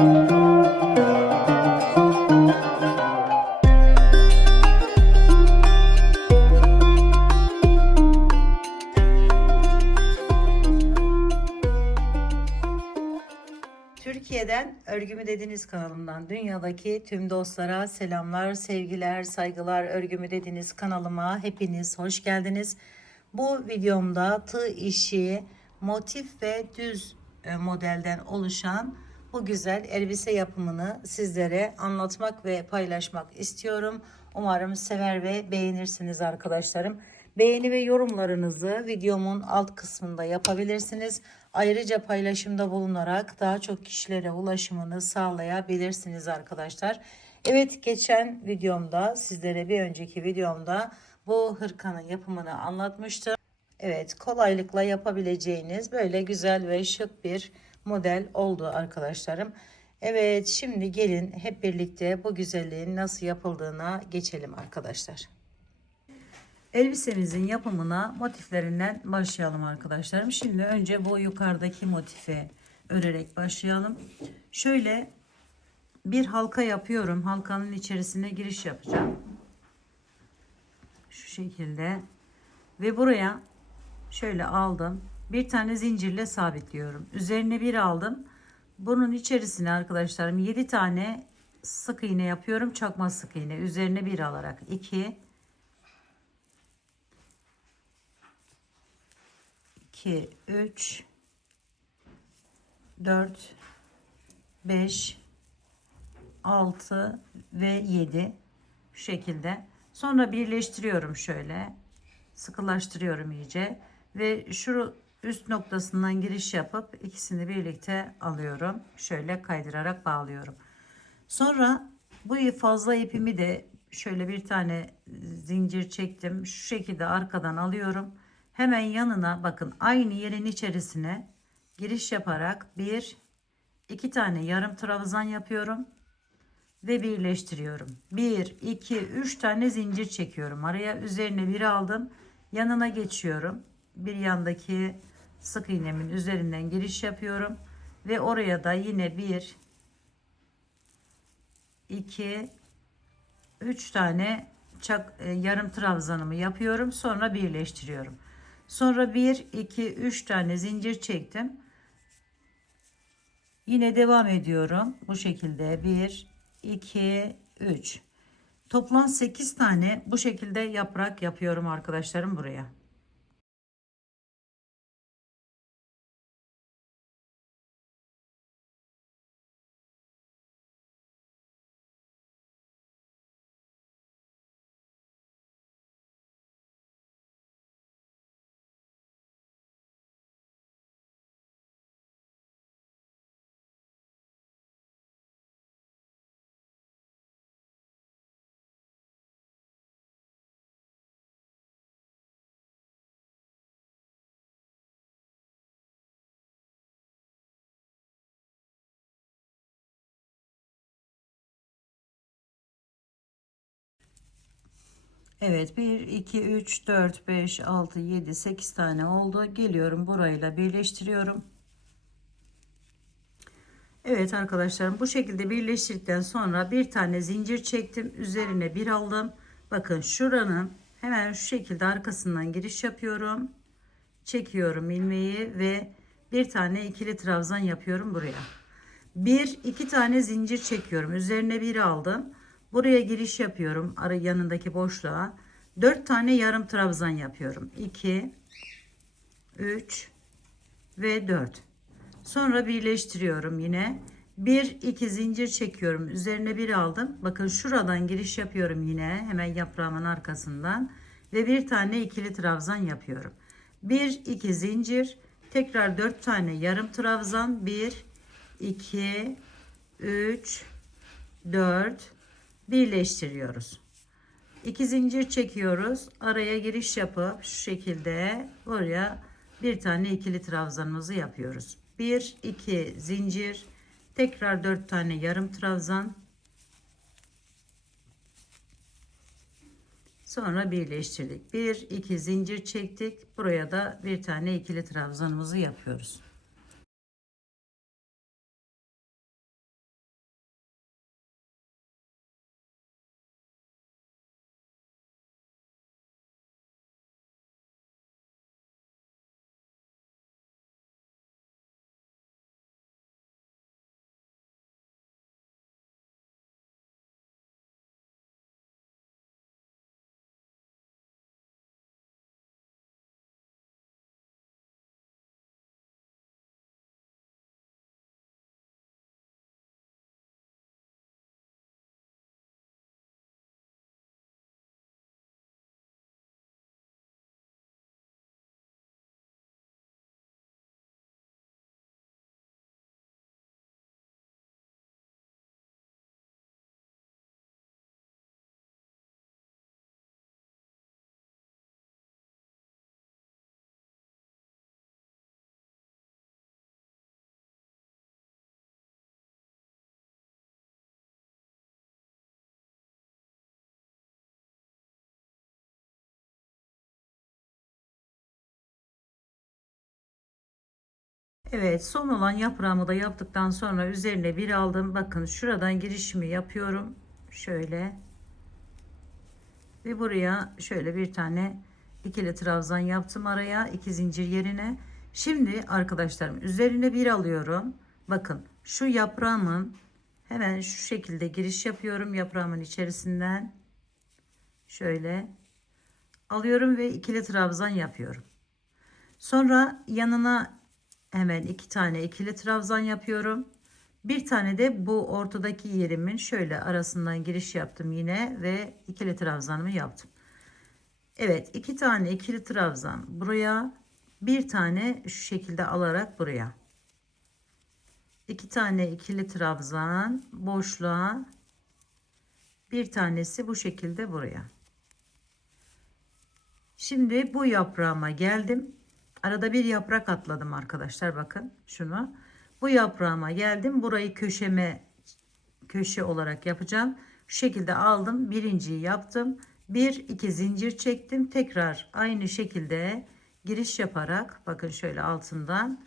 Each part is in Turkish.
Türkiye'den Örgü Mü Dediniz kanalımdan dünyadaki tüm dostlara selamlar, sevgiler, saygılar. Örgü Mü Dediniz kanalıma hepiniz hoş geldiniz. Bu videomda tığ işi, motif ve düz modelden oluşan bu güzel elbise yapımını sizlere anlatmak ve paylaşmak istiyorum. Umarım sever ve beğenirsiniz arkadaşlarım. Beğeni ve yorumlarınızı videomun alt kısmında yapabilirsiniz. Ayrıca paylaşımda bulunarak daha çok kişilere ulaşımını sağlayabilirsiniz arkadaşlar. Evet, geçen videomda sizlere, bir önceki videomda bu hırkanın yapımını anlatmıştım. Evet, kolaylıkla yapabileceğiniz böyle güzel ve şık bir model oldu arkadaşlarım. Evet, şimdi gelin hep birlikte bu güzelliğin nasıl yapıldığına geçelim arkadaşlar. Elbisemizin yapımına motiflerinden başlayalım arkadaşlarım. Şimdi önce bu yukarıdaki motifi örerek başlayalım. Şöyle bir halka yapıyorum. Halkanın içerisine giriş yapacağım. Şu şekilde. Ve buraya şöyle aldım. Bir tane zincirle sabitliyorum. Üzerine bir aldım. Bunun içerisine arkadaşlarım 7 tane sık iğne yapıyorum. Çakma sık iğne. Üzerine bir alarak 2 2 3 4 5 6 ve 7 şu şekilde. Sonra birleştiriyorum, şöyle sıkılaştırıyorum iyice ve şu üst noktasından giriş yapıp ikisini birlikte alıyorum. Şöyle kaydırarak bağlıyorum. Sonra bu fazla ipimi de şöyle bir tane zincir çektim. Şu şekilde arkadan alıyorum. Hemen yanına bakın, aynı yerin içerisine giriş yaparak iki tane yarım trabzan yapıyorum ve birleştiriyorum. 1 2 3 tane zincir çekiyorum araya. Üzerine bir aldım. Yanına geçiyorum. Bir yandaki sık iğnemin üzerinden giriş yapıyorum ve oraya da yine 1 2 3 tane yarım trabzanımı yapıyorum. Sonra birleştiriyorum. Sonra 1 2 3 tane zincir çektim. Yine devam ediyorum. Bu şekilde 1 2 3. Toplam 8 tane bu şekilde yaprak yapıyorum arkadaşlarım buraya. Evet, 1 2 3 4 5 6 7 8 tane oldu. Geliyorum burayla birleştiriyorum. Evet arkadaşlarım, bu şekilde birleştirdikten sonra bir tane zincir çektim. Üzerine bir aldım. Bakın şuranın hemen şu şekilde arkasından giriş yapıyorum. Çekiyorum ilmeği ve bir tane ikili trabzan yapıyorum buraya. İki tane zincir çekiyorum. Üzerine bir aldım. Buraya giriş yapıyorum. Ara yanındaki boşluğa. 4 tane yarım trabzan yapıyorum. 2 3 ve 4. Sonra birleştiriyorum yine. 2 zincir çekiyorum. Üzerine bir aldım. Bakın şuradan giriş yapıyorum yine. Hemen yaprağımın arkasından. Ve bir tane ikili trabzan yapıyorum. 2 zincir. Tekrar 4 tane yarım trabzan. 1 2 3 4 birleştiriyoruz. 2 zincir çekiyoruz. Araya giriş yapıp şu şekilde buraya bir tane ikili trabzanımızı yapıyoruz. 1 2 zincir, tekrar 4 tane yarım trabzan, sonra birleştirdik. 1 2 zincir çektik. Buraya da bir tane ikili trabzanımızı yapıyoruz. Evet, son olan yaprağımı da yaptıktan sonra üzerine bir aldım. Bakın şuradan girişimi yapıyorum. Şöyle ve buraya şöyle bir tane ikili trabzan yaptım araya, iki zincir yerine. Şimdi arkadaşlarım üzerine bir alıyorum. Bakın şu yaprağımın hemen şu şekilde giriş yapıyorum yaprağımın içerisinden. Şöyle alıyorum ve ikili trabzan yapıyorum. Sonra yanına hemen iki tane ikili trabzan yapıyorum. Bir tane de bu ortadaki yerimin şöyle arasından giriş yaptım yine ve ikili trabzanımı yaptım. Evet, iki tane ikili trabzan buraya, bir tane şu şekilde alarak buraya. İki tane ikili trabzan boşluğa, bir tanesi bu şekilde buraya. Şimdi bu yaprağıma geldim. Arada bir yaprak atladım arkadaşlar, bakın şunu. Bu yaprağıma geldim. Burayı köşe olarak yapacağım. Şu şekilde aldım. Birinciyi yaptım. Bir iki zincir çektim. Tekrar aynı şekilde giriş yaparak bakın şöyle altından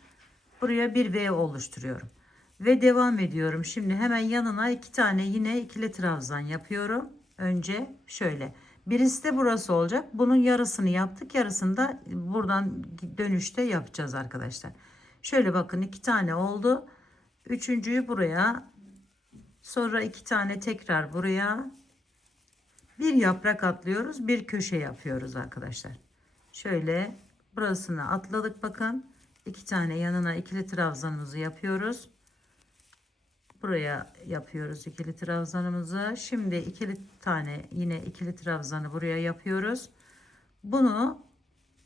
buraya bir V oluşturuyorum. Ve devam ediyorum. Şimdi hemen yanına iki tane yine ikili trabzan yapıyorum. Önce şöyle. Birisi de burası olacak. Bunun yarısını yaptık. Yarısını da buradan dönüşte yapacağız arkadaşlar. Şöyle bakın iki tane oldu. Üçüncüyü buraya. Sonra iki tane tekrar buraya. Bir yaprak atlıyoruz. Bir köşe yapıyoruz arkadaşlar. Şöyle burasını atladık bakın. İki tane yanına ikili trabzanımızı yapıyoruz. Buraya yapıyoruz ikili trabzanımızı. Şimdi ikili tane yine ikili trabzanı buraya yapıyoruz. Bunu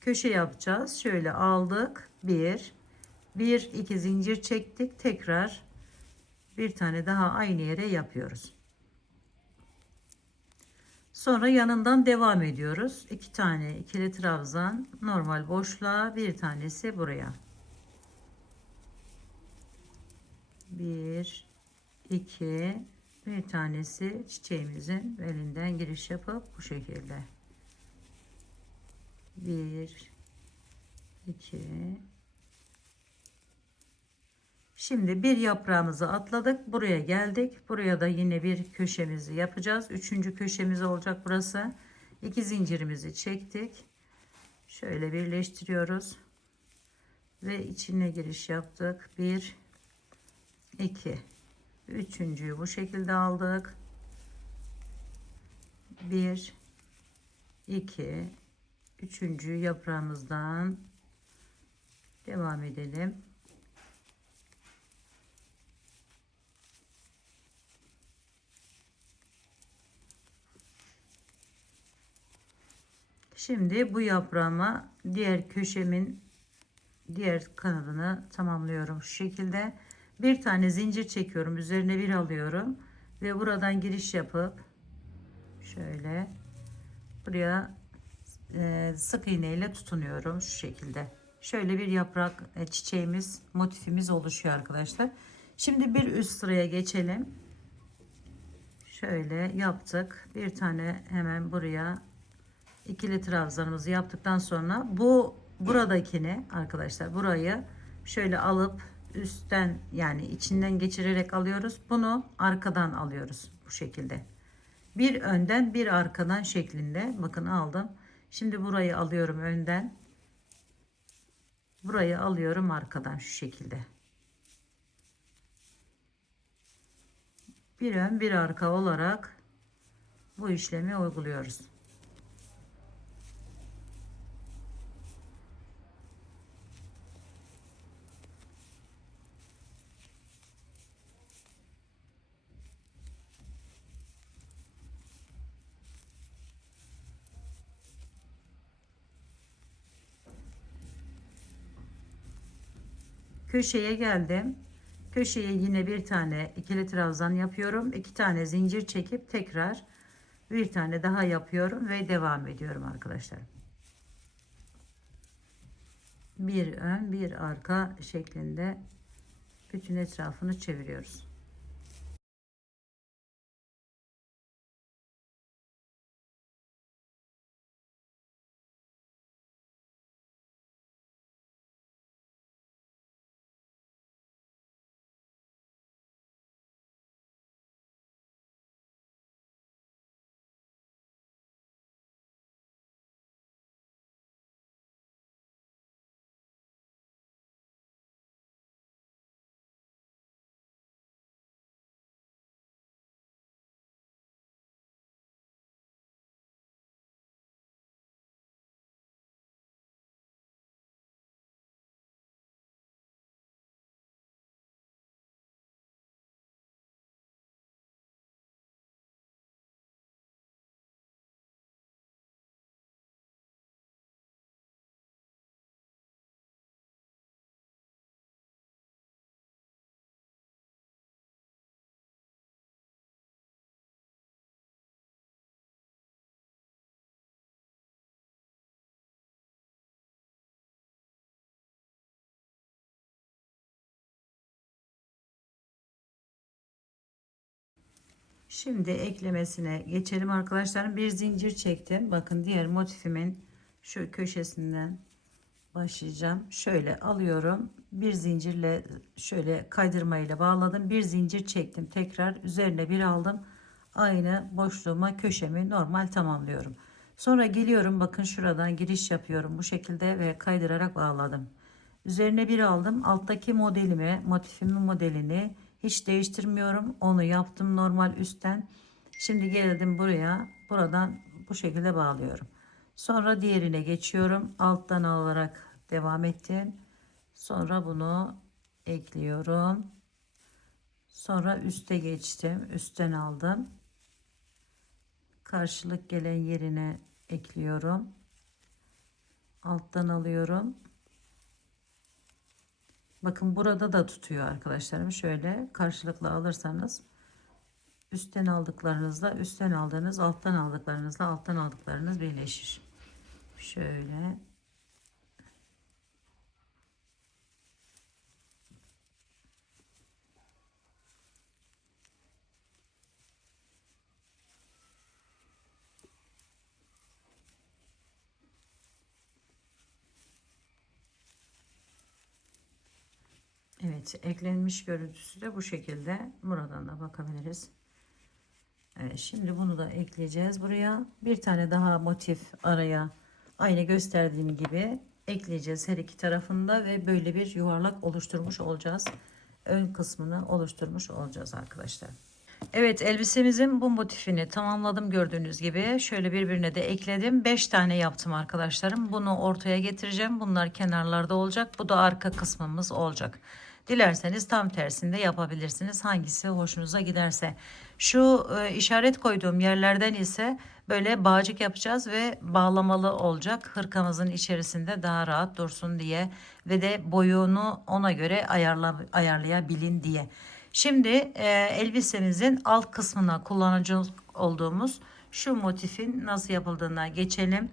köşe yapacağız. Şöyle aldık. Bir iki zincir çektik. Tekrar bir tane daha aynı yere yapıyoruz. Sonra yanından devam ediyoruz. İki tane ikili trabzan normal boşluğa, bir tanesi buraya. Bir, iki, bir tanesi çiçeğimizin elinden giriş yapıp bu şekilde. Bir, iki. Şimdi bir yaprağımızı atladık. Buraya geldik. Buraya da yine bir köşemizi yapacağız. Üçüncü köşemiz olacak burası. İki zincirimizi çektik. Şöyle birleştiriyoruz. Ve içine giriş yaptık. Bir, iki. Üçüncüyü bu şekilde aldık. Bir, iki. Üçüncü yaprağımızdan devam edelim. Şimdi bu yaprağıma diğer köşemin diğer kanadını tamamlıyorum şu şekilde. Bir tane zincir çekiyorum, üzerine bir alıyorum ve buradan giriş yapıp şöyle buraya sık iğne ile tutunuyorum şu şekilde. Şöyle bir yaprak çiçeğimiz, motifimiz oluşuyor arkadaşlar. Şimdi bir üst sıraya geçelim. Şöyle yaptık. Bir tane hemen buraya ikili trabzanımızı yaptıktan sonra buradakini arkadaşlar burayı şöyle alıp üstten yani içinden geçirerek alıyoruz. Bunu arkadan alıyoruz bu şekilde. Bir önden bir arkadan şeklinde bakın aldım. Şimdi burayı alıyorum önden. Burayı alıyorum arkadan şu şekilde. Bir ön bir arka olarak bu işlemi uyguluyoruz. Köşeye geldim. Köşeye yine bir tane ikili trabzan yapıyorum. İki tane zincir çekip tekrar bir tane daha yapıyorum ve devam ediyorum arkadaşlar. Bir ön bir arka şeklinde bütün etrafını çeviriyoruz. Şimdi eklemesine geçelim arkadaşlarım. Bir zincir çektim. Bakın diğer motifimin şu köşesinden başlayacağım. Şöyle alıyorum. Bir zincirle şöyle kaydırmayla bağladım. Bir zincir çektim. Tekrar üzerine bir aldım. Aynı boşluğuma köşemi normal tamamlıyorum. Sonra geliyorum. Bakın şuradan giriş yapıyorum. Bu şekilde ve kaydırarak bağladım. Üzerine bir aldım. Alttaki modelimi, motifimin modelini hiç değiştirmiyorum. Onu yaptım normal üstten. Şimdi geldim buraya. Buradan bu şekilde bağlıyorum. Sonra diğerine geçiyorum. Alttan alarak devam ettim. Sonra bunu ekliyorum. Sonra üste geçtim. Üstten aldım. Karşılık gelen yerine ekliyorum. Alttan alıyorum. Bakın burada da tutuyor arkadaşlarım. Şöyle karşılıklı alırsanız üstten aldıklarınızla üstten aldığınız, alttan aldıklarınızla alttan aldıklarınız birleşir. Şöyle. Evet, eklenmiş görüntüsü de bu şekilde. Buradan da bakabiliriz. Evet, şimdi bunu da ekleyeceğiz buraya. Bir tane daha motif araya aynı gösterdiğim gibi ekleyeceğiz her iki tarafında ve böyle bir yuvarlak oluşturmuş olacağız. Ön kısmını oluşturmuş olacağız arkadaşlar. Evet, elbisemizin bu motifini tamamladım gördüğünüz gibi. Şöyle birbirine de ekledim. 5 tane yaptım arkadaşlarım. Bunu ortaya getireceğim. Bunlar kenarlarda olacak. Bu da arka kısmımız olacak. Dilerseniz tam tersinde yapabilirsiniz. Hangisi hoşunuza giderse. Şu işaret koyduğum yerlerden ise böyle bağcık yapacağız ve bağlamalı olacak. Hırkamızın içerisinde daha rahat dursun diye ve de boyunu ona göre ayarlayabilin diye. Şimdi elbisemizin alt kısmına kullanacak olduğumuz şu motifin nasıl yapıldığına geçelim.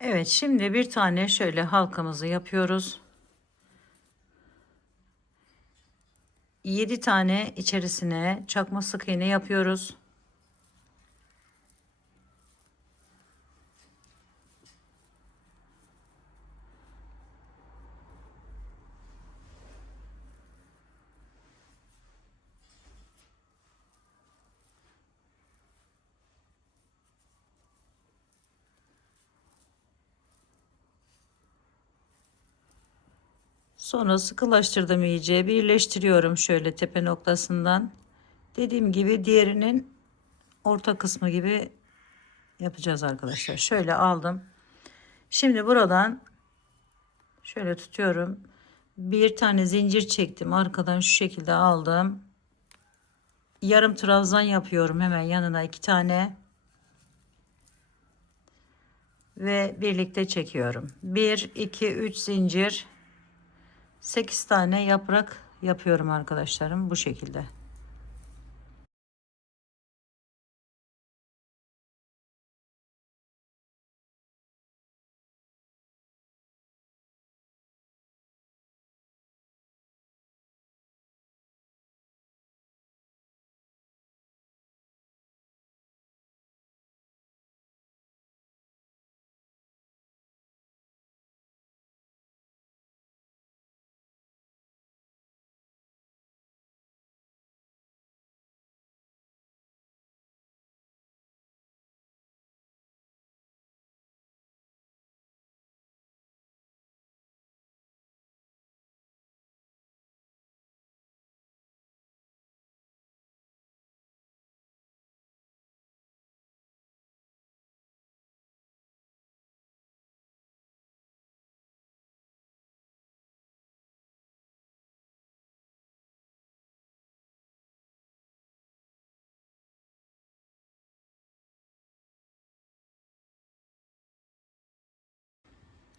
Evet, şimdi bir tane şöyle halkamızı yapıyoruz. 7 tane içerisine çakma sık iğne yapıyoruz. Sonra sıkılaştırdım, iyice birleştiriyorum şöyle tepe noktasından. Dediğim gibi diğerinin orta kısmı gibi yapacağız arkadaşlar. Şöyle aldım. Şimdi buradan şöyle tutuyorum. Bir tane zincir çektim. Arkadan şu şekilde aldım. Yarım trabzan yapıyorum. Hemen yanına 2 tane. Ve birlikte çekiyorum. 1, 2, 3 zincir. 8 tane yaprak yapıyorum arkadaşlarım. Bu şekilde.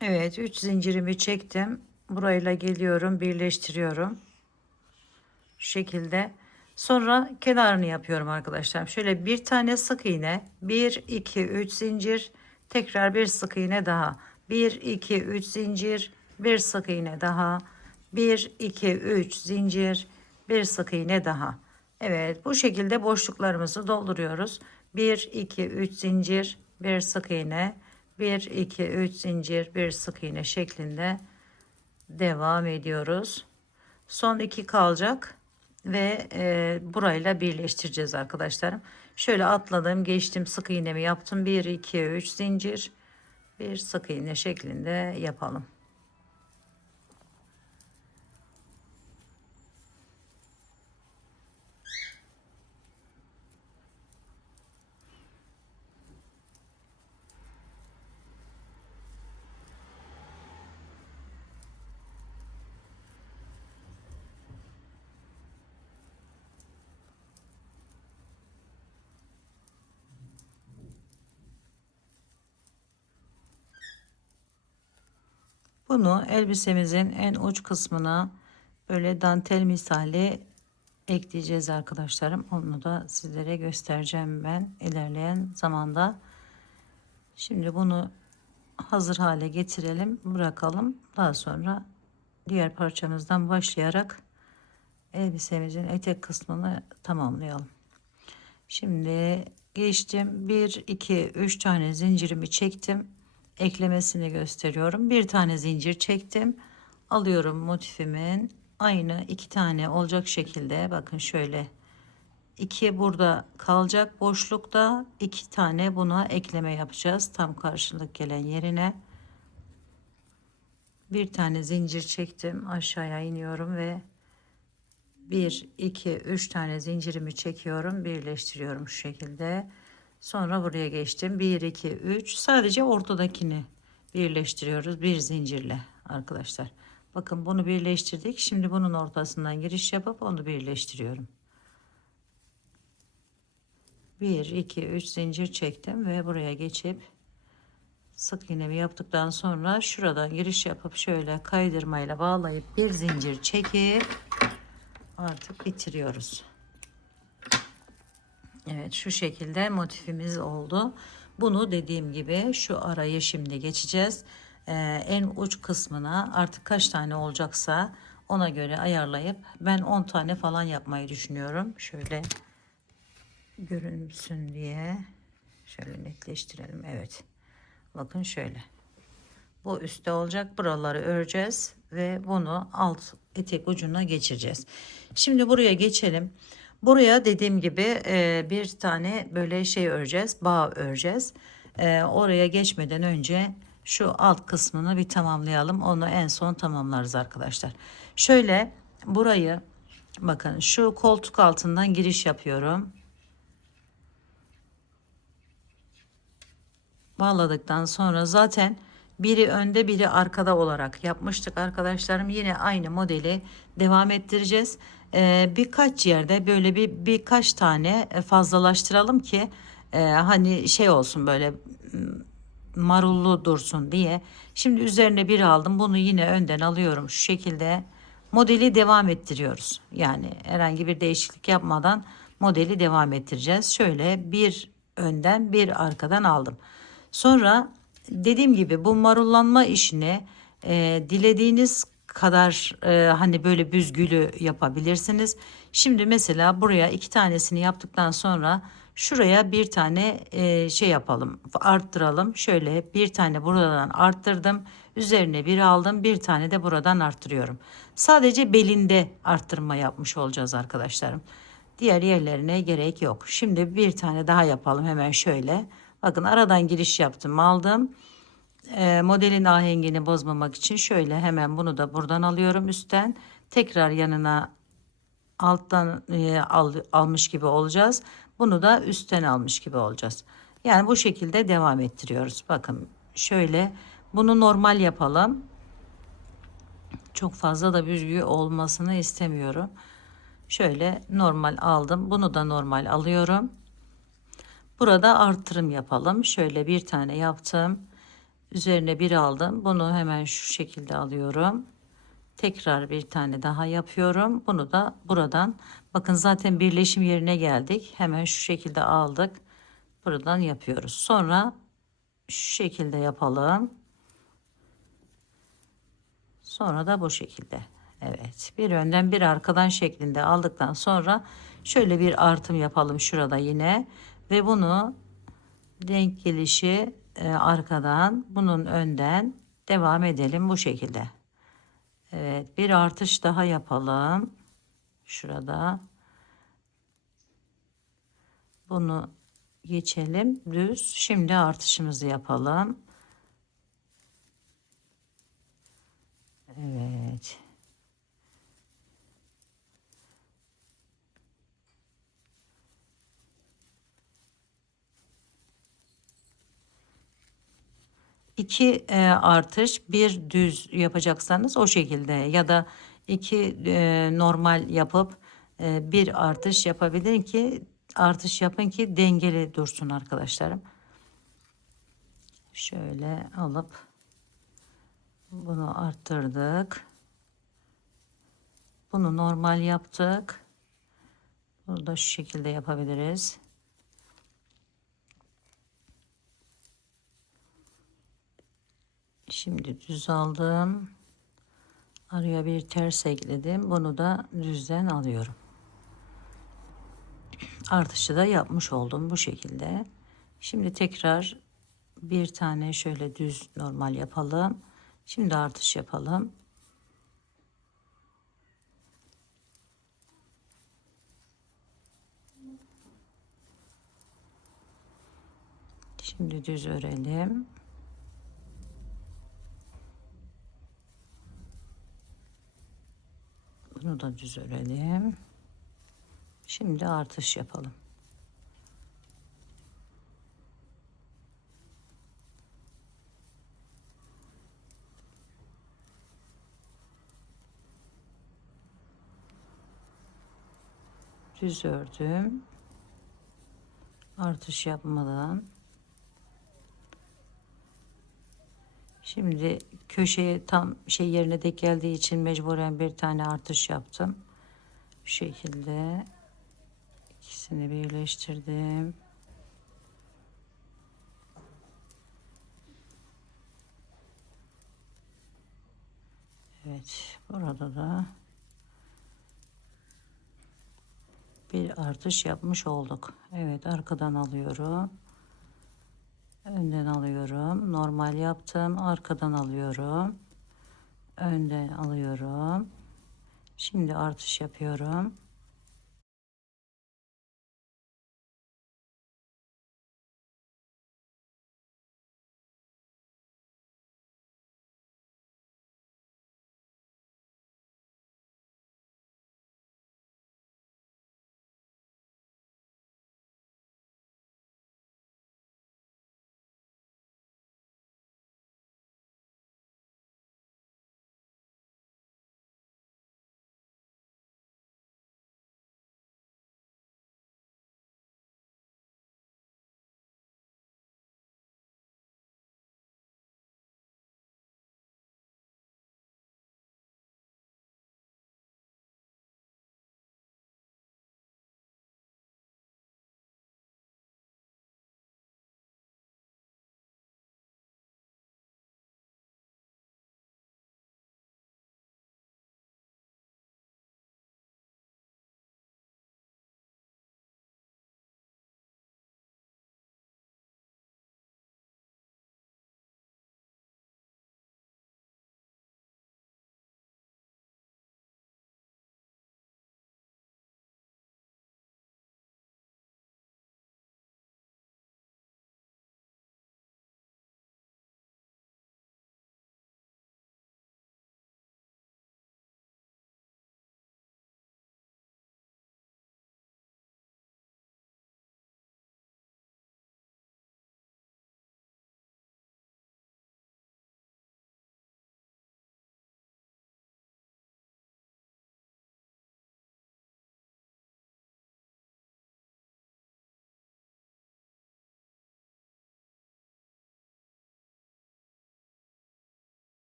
Evet, 3 zincirimi çektim. Burayla geliyorum, birleştiriyorum. Şu şekilde. Sonra kenarını yapıyorum arkadaşlar. Şöyle bir tane sık iğne, 1 2 3 zincir, tekrar bir sık iğne daha. 1 2 3 zincir, bir sık iğne daha. 1 2 3 zincir, bir sık iğne daha. Evet, bu şekilde boşluklarımızı dolduruyoruz. 1 2 3 zincir, bir sık iğne, 1 2 3 zincir, bir sık iğne şeklinde devam ediyoruz. Son 2 kalacak ve burayla birleştireceğiz arkadaşlarım. Şöyle atladım, geçtim, sık iğnemi yaptım. 1 2 3 zincir, bir sık iğne şeklinde yapalım. Bunu elbisemizin en uç kısmına böyle dantel misali ekleyeceğiz arkadaşlarım. Onu da sizlere göstereceğim ben ilerleyen zamanda. Şimdi bunu hazır hale getirelim, bırakalım. Daha sonra diğer parçamızdan başlayarak elbisemizin etek kısmını tamamlayalım. Şimdi geçtim. 1 2 3 tane zincirimi çektim. Eklemesini gösteriyorum. Bir tane zincir çektim. Alıyorum motifimin aynı 2 tane olacak şekilde, bakın şöyle 2 burada kalacak boşlukta, 2 tane buna ekleme yapacağız tam karşılık gelen yerine. Bir tane zincir çektim, aşağıya iniyorum ve 1 2 3 tane zincirimi çekiyorum, birleştiriyorum şu şekilde. Sonra buraya geçtim. 1 2 3, sadece ortadakini birleştiriyoruz bir zincirle arkadaşlar. Bakın bunu birleştirdik. Şimdi bunun ortasından giriş yapıp onu birleştiriyorum. 1 2 3 zincir çektim ve buraya geçip sık iğnemi yaptıktan sonra şuradan giriş yapıp şöyle kaydırmayla bağlayıp bir zincir çekip artık bitiriyoruz. Evet, şu şekilde motifimiz oldu. Bunu dediğim gibi şu arayı şimdi geçeceğiz. En uç kısmına artık kaç tane olacaksa ona göre ayarlayıp ben 10 tane falan yapmayı düşünüyorum. Şöyle görünsün diye şöyle netleştirelim. Evet, bakın şöyle bu üstte olacak, buraları öreceğiz ve bunu alt etek ucuna geçireceğiz. Şimdi buraya geçelim. Buraya dediğim gibi bir tane böyle şey öreceğiz, bağ öreceğiz. Oraya geçmeden önce şu alt kısmını bir tamamlayalım, onu en son tamamlarız arkadaşlar. Şöyle burayı, bakın şu koltuk altından giriş yapıyorum. Bağladıktan sonra zaten biri önde biri arkada olarak yapmıştık arkadaşlarım. Yine aynı modeli devam ettireceğiz. Birkaç yerde böyle birkaç tane fazlalaştıralım ki hani şey olsun, böyle marullu dursun diye. Şimdi üzerine bir aldım, bunu yine önden alıyorum şu şekilde. Modeli devam ettiriyoruz. Yani herhangi bir değişiklik yapmadan modeli devam ettireceğiz. Şöyle bir önden bir arkadan aldım. Sonra dediğim gibi bu marullanma işini dilediğiniz kadar hani böyle büzgülü yapabilirsiniz. Şimdi mesela buraya 2 tanesini yaptıktan sonra şuraya bir tane şey yapalım, arttıralım. Şöyle bir tane buradan arttırdım. Üzerine bir aldım, bir tane de buradan arttırıyorum. Sadece belinde arttırma yapmış olacağız arkadaşlarım. Diğer yerlerine gerek yok. Şimdi bir tane daha yapalım hemen şöyle. Bakın aradan giriş yaptım, aldım. Modelin ahengini bozmamak için şöyle hemen bunu da buradan alıyorum üstten. Tekrar yanına alttan almış gibi olacağız. Bunu da üstten almış gibi olacağız. Yani bu şekilde devam ettiriyoruz. Bakın şöyle bunu normal yapalım. Çok fazla da büzgü olmasını istemiyorum. Şöyle normal aldım. Bunu da normal alıyorum. Burada artırım yapalım. Şöyle bir tane yaptım. Üzerine bir aldım. Bunu hemen şu şekilde alıyorum. Tekrar bir tane daha yapıyorum. Bunu da buradan, bakın zaten birleşim yerine geldik. Hemen şu şekilde aldık. Buradan yapıyoruz. Sonra şu şekilde yapalım. Sonra da bu şekilde. Evet, bir önden bir arkadan şeklinde aldıktan sonra şöyle bir artım yapalım şurada yine ve bunu denk gelişi arkadan, bunun önden devam edelim bu şekilde. Evet, bir artış daha yapalım şurada. Bunu geçelim düz. Şimdi artışımızı yapalım. Evet. İki artış, bir düz yapacaksanız o şekilde ya da iki normal yapıp bir artış yapabilir ki artış yapın ki dengeli dursun arkadaşlarım. Şöyle alıp bunu arttırdık. Bunu normal yaptık. Bunu da şu şekilde yapabiliriz. Şimdi düz aldım. Araya bir ters ekledim. Bunu da düzden alıyorum. Artışı da yapmış oldum bu şekilde. Şimdi tekrar bir tane şöyle düz normal yapalım. Şimdi artış yapalım. Şimdi düz örelim. Bunu da düz örelim. Şimdi artış yapalım. Düz ördüm. Artış yapmadan. Şimdi köşeye tam şey yerine denk geldiği için mecburen bir tane artış yaptım. Bu şekilde ikisini birleştirdim. Evet, burada da bir artış yapmış olduk. Evet, arkadan alıyorum. Önden alıyorum. Normal yaptım. Arkadan alıyorum. Önden alıyorum. Şimdi artış yapıyorum.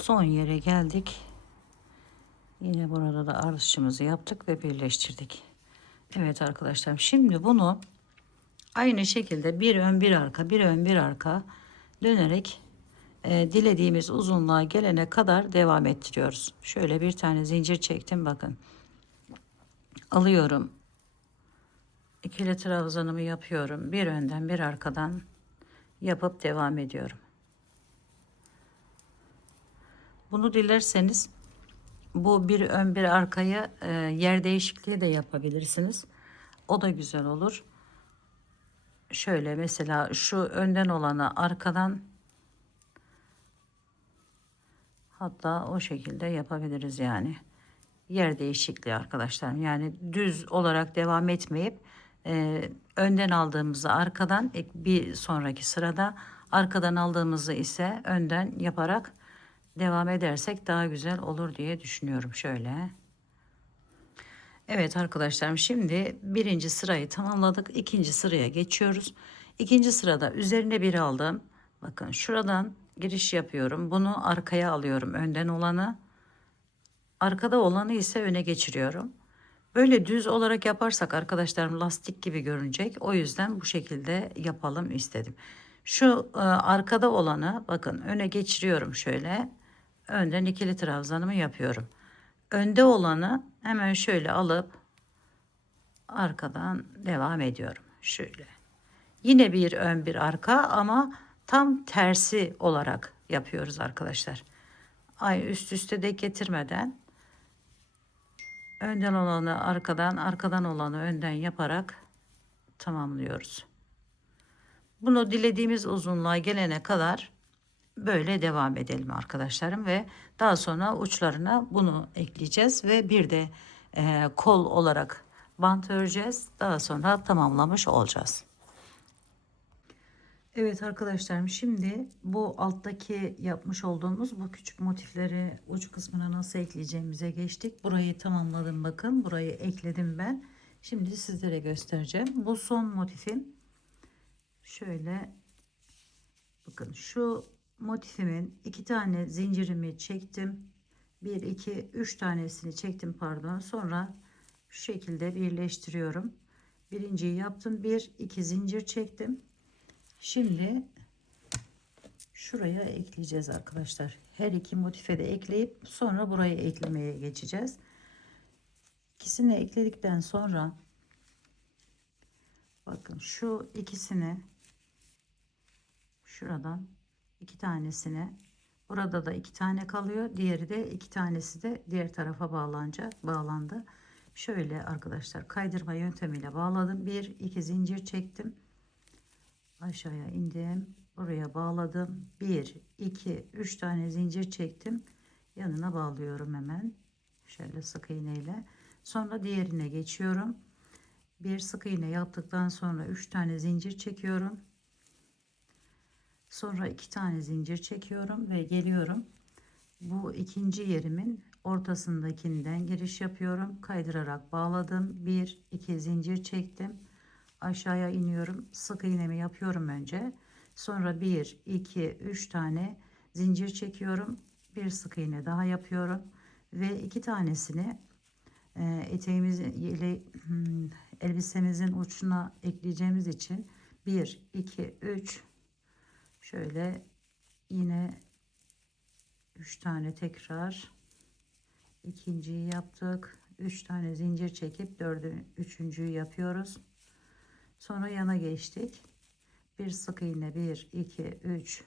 Son yere geldik. Yine burada da artışımızı yaptık ve birleştirdik. Evet arkadaşlar, şimdi bunu aynı şekilde bir ön bir arka, bir ön bir arka dönerek dilediğimiz uzunluğa gelene kadar devam ettiriyoruz. Şöyle bir tane zincir çektim, bakın. Alıyorum. İkili trabzanımı yapıyorum. Bir önden bir arkadan yapıp devam ediyorum. Bunu dilerseniz bu bir ön bir arkaya yer değişikliği de yapabilirsiniz. O da güzel olur. Şöyle mesela şu önden olanı arkadan, hatta o şekilde yapabiliriz yani. Yer değişikliği arkadaşlar. Yani düz olarak devam etmeyip önden aldığımızı arkadan, bir sonraki sırada arkadan aldığımızı ise önden yaparak devam edersek daha güzel olur diye düşünüyorum. Şöyle. Evet arkadaşlarım, şimdi birinci sırayı tamamladık. İkinci sıraya geçiyoruz. İkinci sırada üzerine bir aldım. Bakın şuradan giriş yapıyorum. Bunu arkaya alıyorum. Önden olanı. Arkada olanı ise öne geçiriyorum. Böyle düz olarak yaparsak arkadaşlarım lastik gibi görünecek. O yüzden bu şekilde yapalım istedim. Şu arkada olanı bakın öne geçiriyorum şöyle. Önden ikili trabzanımı yapıyorum. Önde olanı hemen şöyle alıp arkadan devam ediyorum. Şöyle. Yine bir ön bir arka ama tam tersi olarak yapıyoruz arkadaşlar. Ay üst üste de getirmeden önden olanı arkadan, arkadan olanı önden yaparak tamamlıyoruz. Bunu dilediğimiz uzunluğa gelene kadar böyle devam edelim arkadaşlarım ve daha sonra uçlarına bunu ekleyeceğiz ve bir de kol olarak bant öreceğiz. Daha sonra tamamlamış olacağız. Evet arkadaşlarım, şimdi bu alttaki yapmış olduğumuz bu küçük motifleri uç kısmına nasıl ekleyeceğimize geçtik. Burayı tamamladım, bakın burayı ekledim ben. Şimdi sizlere göstereceğim. Bu son motifim. Şöyle bakın, şu motifimin iki tane zincirimi çektim. Bir, iki, üç tanesini çektim pardon. Sonra şu şekilde birleştiriyorum. Birinciyi yaptım. Bir, iki zincir çektim. Şimdi şuraya ekleyeceğiz arkadaşlar. Her iki motife de ekleyip sonra burayı eklemeye geçeceğiz. İkisini ekledikten sonra bakın şu ikisini şuradan iki tanesine, burada da iki tane kalıyor. Diğeri de iki tanesi de diğer tarafa bağlandı. Şöyle arkadaşlar kaydırma yöntemiyle bağladım. Bir, iki zincir çektim. Aşağıya indim. Buraya bağladım. 1, 2, 3 tane zincir çektim. Yanına bağlıyorum hemen. Şöyle sık iğneyle. Sonra diğerine geçiyorum. Bir sık iğne yaptıktan sonra 3 tane zincir çekiyorum. Sonra 2 tane zincir çekiyorum ve geliyorum. Bu ikinci yerimin ortasındakinden giriş yapıyorum. Kaydırarak bağladım. 1, 2 zincir çektim. Aşağıya iniyorum. Sık iğnemi yapıyorum önce. Sonra 1, 2, 3 tane zincir çekiyorum. Bir sık iğne daha yapıyorum. Ve iki tanesini elbisemizin ucuna ekleyeceğimiz için 1, 2, 3 şöyle yine 3 tane tekrar ikinciyi yaptık. 3 tane zincir çekip üçüncüyü yapıyoruz. Sonra yana geçtik. Bir sık iğne, 1, 2, 3.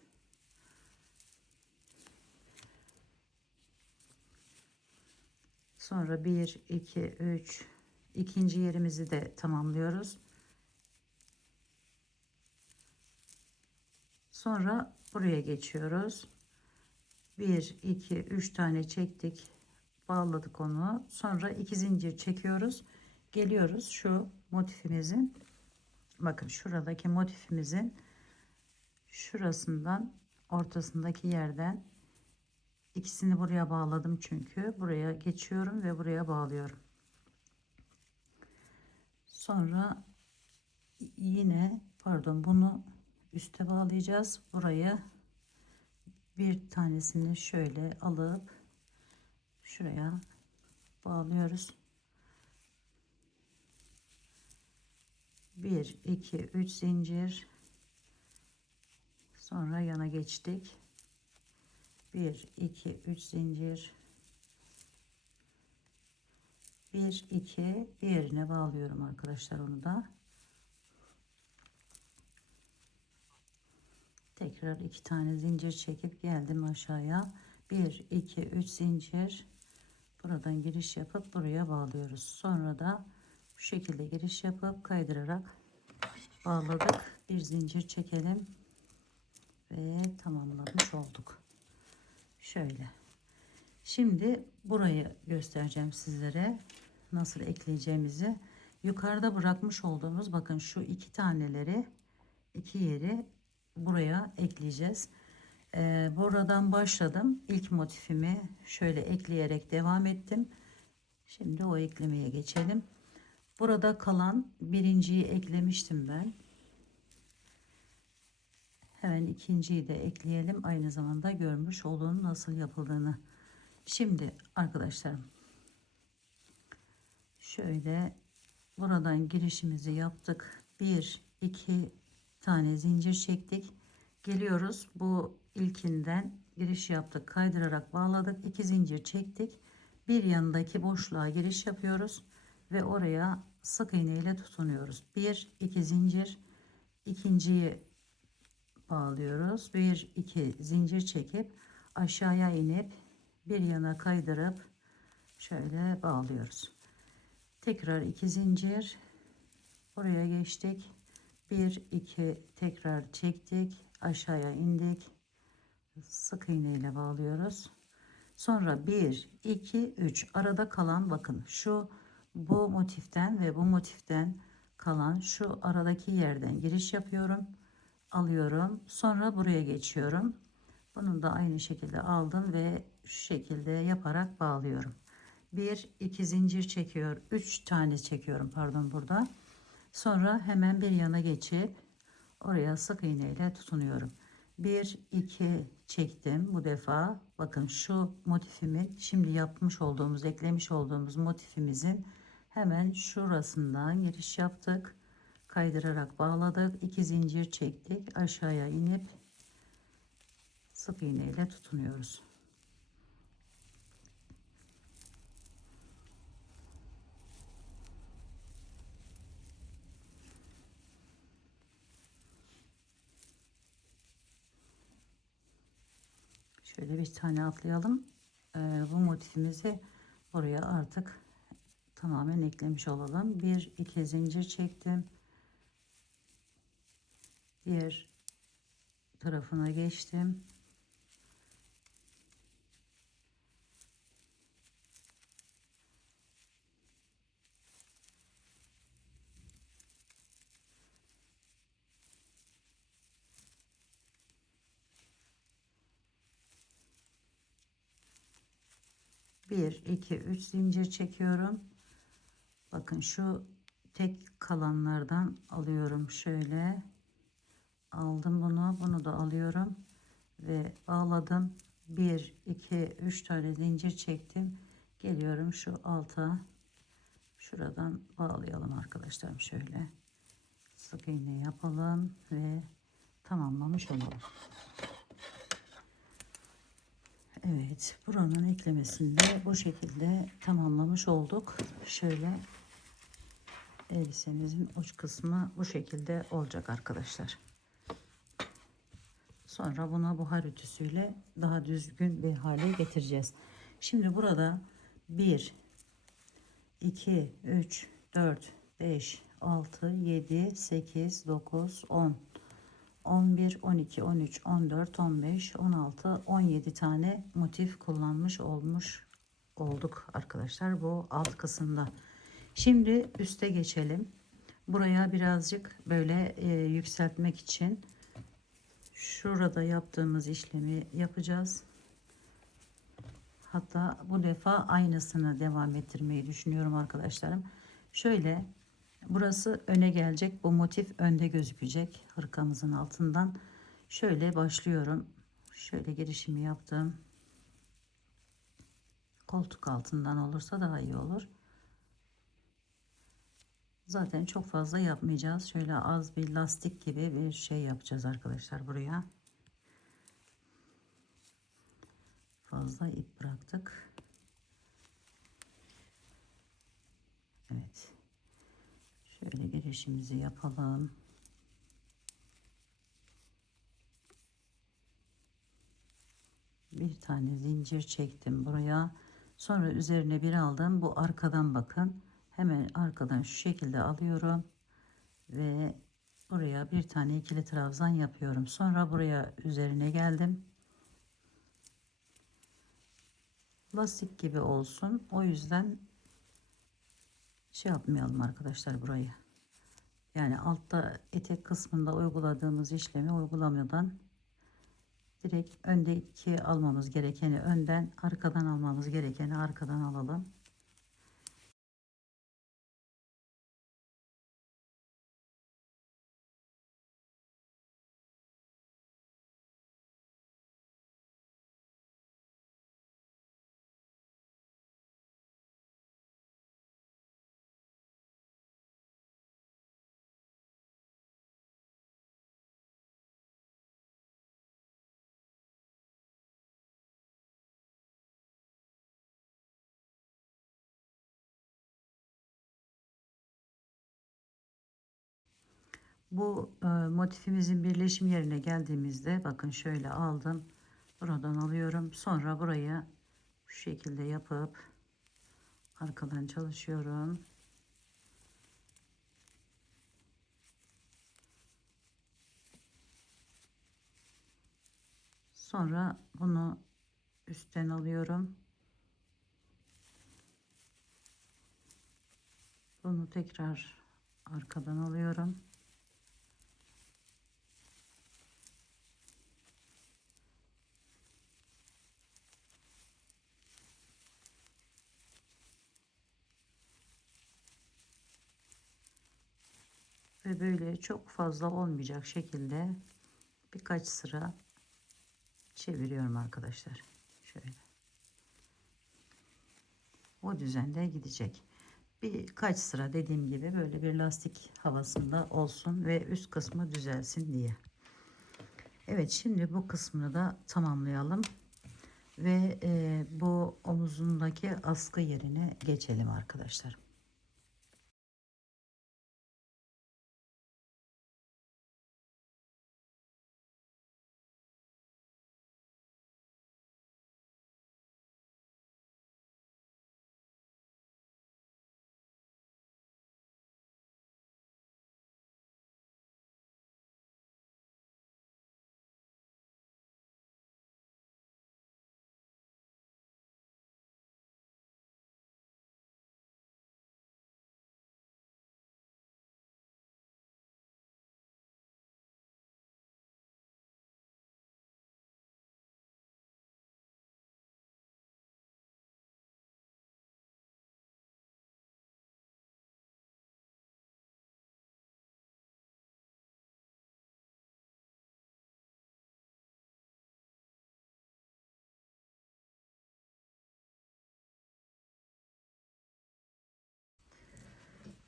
Sonra 1, 2, 3. İkinci yerimizi de tamamlıyoruz. Sonra buraya geçiyoruz. 1, 2, 3 tane çektik. Bağladık onu. Sonra 2 zincir çekiyoruz. Geliyoruz şu motifimizin, bakın şuradaki motifimizin şurasından, ortasındaki yerden ikisini buraya bağladım, çünkü buraya geçiyorum ve buraya bağlıyorum. Sonra yine bunu üste bağlayacağız. Burayı bir tanesini şöyle alıp şuraya bağlıyoruz. 1 2 3 zincir, sonra yana geçtik. 1 2 3 zincir, 1 2 diğerine bağlıyorum arkadaşlar. Onu da tekrar 2 tane zincir çekip geldim aşağıya. 1 2 3 zincir, buradan giriş yapıp buraya bağlıyoruz. Sonra da bu şekilde giriş yapıp kaydırarak bağladık. Bir zincir çekelim ve tamamlamış olduk. Şöyle. Şimdi burayı göstereceğim sizlere nasıl ekleyeceğimizi. Yukarıda bırakmış olduğumuz, bakın şu iki taneleri, iki yeri buraya ekleyeceğiz. Buradan başladım. İlk motifimi şöyle ekleyerek devam ettim. Şimdi o eklemeye geçelim. Burada kalan birinciyi eklemiştim ben. Hemen ikinciyi de ekleyelim. Aynı zamanda görmüş olun nasıl yapıldığını. Şimdi arkadaşlarım, şöyle buradan girişimizi yaptık. 1 2 tane zincir çektik. Geliyoruz. Bu ilkinden giriş yaptık. Kaydırarak bağladık. 2 zincir çektik. Bir yanındaki boşluğa giriş yapıyoruz ve oraya sık iğne ile tutunuyoruz. 1 2 zincir, ikinciyi bağlıyoruz. 1 2 zincir çekip aşağıya inip bir yana kaydırıp şöyle bağlıyoruz. Tekrar 2 zincir, buraya geçtik. 1 2 tekrar çektik, aşağıya indik, sık iğne ile bağlıyoruz. Sonra 1 2 3 arada kalan, bakın şu bu motiften ve bu motiften kalan şu aradaki yerden giriş yapıyorum, alıyorum, sonra buraya geçiyorum. Bunu da aynı şekilde aldım ve şu şekilde yaparak bağlıyorum. 1 2 zincir çekiyor, 3 tane çekiyorum pardon burada. Sonra hemen bir yana geçip oraya sık iğne ile tutunuyorum. 1 2 çektim bu defa. Bakın şu motifimin, şimdi yapmış olduğumuz, eklemiş olduğumuz motifimizin hemen şurasından giriş yaptık. Kaydırarak bağladık. 2 zincir çektik. Aşağıya inip sık iğne ile tutunuyoruz. Şöyle bir tane atlayalım. Bu motifimizi buraya artık tamamen eklemiş olalım. 1 2 zincir çektim. Diğer tarafına geçtim. Bir iki üç zincir çekiyorum. Bakın şu tek kalanlardan alıyorum, şöyle aldım, bunu da alıyorum ve bağladım. 1 2 3 tane zincir çektim, geliyorum şu alta, şuradan bağlayalım arkadaşlarım. Şöyle sık iğne yapalım ve tamamlamış olalım. Evet, buranın eklemesini de bu şekilde tamamlamış olduk. Şöyle elbisemizin uç kısmı bu şekilde olacak arkadaşlar. Sonra buna buhar ütüsüyle daha düzgün bir hale getireceğiz. Şimdi burada 1 2 3 4 5 6 7 8 9 10 11 12 13 14 15 16 17 tane motif kullanmış olduk arkadaşlar bu alt kısımda. Şimdi üste geçelim. Buraya birazcık böyle yükseltmek için şurada yaptığımız işlemi yapacağız. Hatta bu defa aynısını devam ettirmeyi düşünüyorum arkadaşlarım. Şöyle burası öne gelecek. Bu motif önde gözükecek hırkamızın altından. Şöyle başlıyorum. Şöyle girişimi yaptım. Koltuk altından olursa daha iyi olur. Zaten çok fazla yapmayacağız. Şöyle az bir lastik gibi bir şey yapacağız arkadaşlar buraya. Fazla ip bıraktık. Evet. Şöyle girişimizi yapalım. Bir tane zincir çektim buraya. Sonra üzerine bir aldım. Bu arkadan bakın. Hemen arkadan şu şekilde alıyorum. Ve buraya bir tane ikili trabzan yapıyorum. Sonra buraya üzerine geldim. Lastik gibi olsun. O yüzden şey yapmayalım arkadaşlar burayı. Yani altta etek kısmında uyguladığımız işlemi uygulamadan direkt öndeki almamız gerekeni önden, arkadan almamız gerekeni arkadan alalım. Bu motifimizin birleşim yerine geldiğimizde bakın şöyle aldım. Buradan alıyorum. Sonra burayı şu şekilde yapıp arkadan çalışıyorum. Sonra bunu üstten alıyorum. Bunu tekrar arkadan alıyorum. Ve böyle çok fazla olmayacak şekilde birkaç sıra çeviriyorum arkadaşlar. Şöyle. O düzende gidecek. Birkaç sıra dediğim gibi böyle bir lastik havasında olsun ve üst kısmı düzelsin diye. Evet, şimdi bu kısmını da tamamlayalım ve bu omuzundaki askı yerine geçelim arkadaşlar.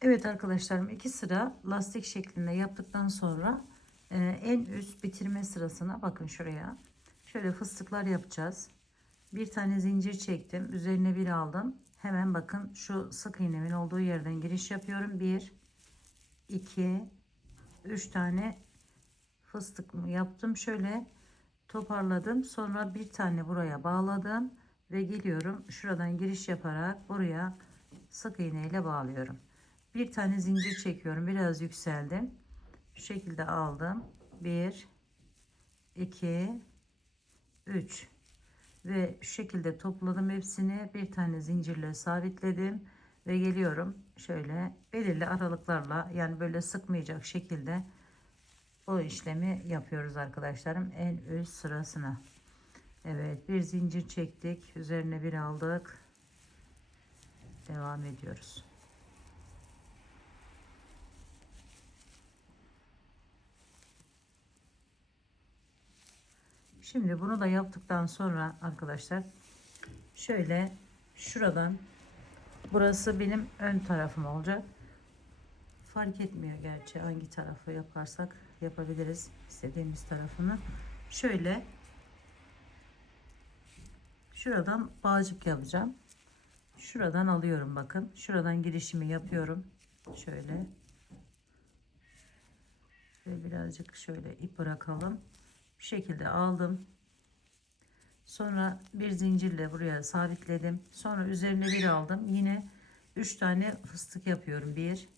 Evet arkadaşlarım, iki sıra lastik şeklinde yaptıktan sonra en üst bitirme sırasına bakın şuraya. Şöyle fıstıklar yapacağız. Bir tane zincir çektim. Üzerine bir aldım. Hemen bakın şu sık iğnemin olduğu yerden giriş yapıyorum. 1, 2, 3 tane fıstık yaptım. Şöyle toparladım. Sonra bir tane buraya bağladım. Ve geliyorum. Şuradan giriş yaparak buraya sık iğne ile bağlıyorum. Bir tane zincir çekiyorum. Biraz yükseldim. Şu şekilde aldım. 1, 2, 3 ve şu şekilde topladım hepsini. Bir tane zincirle sabitledim ve geliyorum. Şöyle belirli aralıklarla, yani böyle sıkmayacak şekilde bu işlemi yapıyoruz arkadaşlarım en üst sırasına. Evet, bir zincir çektik. Üzerine bir aldık. Devam ediyoruz. Şimdi bunu da yaptıktan sonra arkadaşlar şöyle şuradan, burası benim ön tarafım olacak. Fark etmiyor gerçi hangi tarafı yaparsak yapabiliriz, istediğimiz tarafını. Şöyle şuradan bağcık yapacağım. Şuradan alıyorum, bakın. Şuradan girişimi yapıyorum. Şöyle. Ve birazcık şöyle ip bırakalım. Bu şekilde aldım. Sonra bir zincirle buraya sabitledim. Sonra üzerine bir aldım. Yine 3 tane fıstık yapıyorum. 1,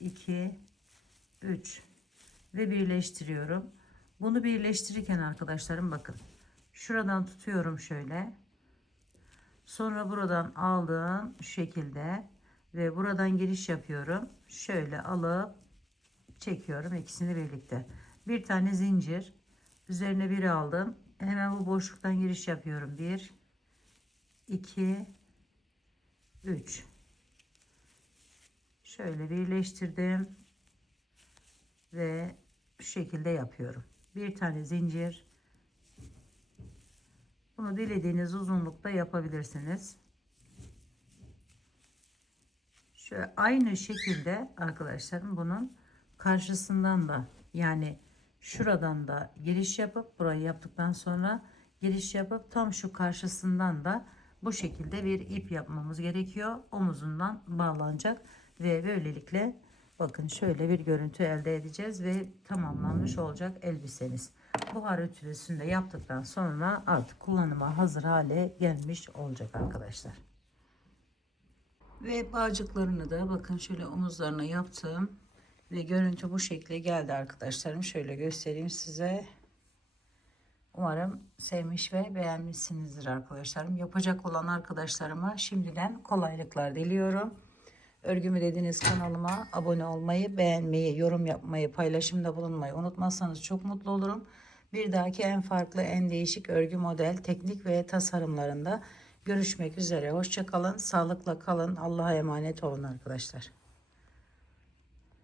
2, 3 ve birleştiriyorum. Bunu birleştirirken arkadaşlarım bakın. Şuradan tutuyorum şöyle. Sonra buradan aldım şu şekilde ve buradan giriş yapıyorum. Şöyle alıp çekiyorum ikisini birlikte. Bir tane zincir, üzerine bir aldım. Hemen bu boşluktan giriş yapıyorum. 1, 2, 3. Şöyle birleştirdim ve şu şekilde yapıyorum. Bir tane zincir. Bunu dilediğiniz uzunlukta yapabilirsiniz. Şöyle aynı şekilde arkadaşlarım bunun karşısından da, yani şuradan da giriş yapıp burayı yaptıktan sonra giriş yapıp tam şu karşısından da bu şekilde bir ip yapmamız gerekiyor. Omuzundan bağlanacak ve böylelikle bakın şöyle bir görüntü elde edeceğiz ve tamamlanmış olacak elbiseniz. Buhar ütülüsünü de yaptıktan sonra artık kullanıma hazır hale gelmiş olacak arkadaşlar. Ve bağcıklarını da bakın şöyle omuzlarına yaptım. Ve görüntü bu şekilde geldi arkadaşlarım. Şöyle göstereyim size. Umarım sevmiş ve beğenmişsinizdir arkadaşlarım. Yapacak olan arkadaşlarıma şimdiden kolaylıklar diliyorum. Örgümü dediğiniz kanalıma abone olmayı, beğenmeyi, yorum yapmayı, paylaşımda bulunmayı unutmazsanız çok mutlu olurum. Bir dahaki en farklı, en değişik örgü model, teknik ve tasarımlarında görüşmek üzere. Hoşça kalın, sağlıkla kalın. Allah'a emanet olun arkadaşlar.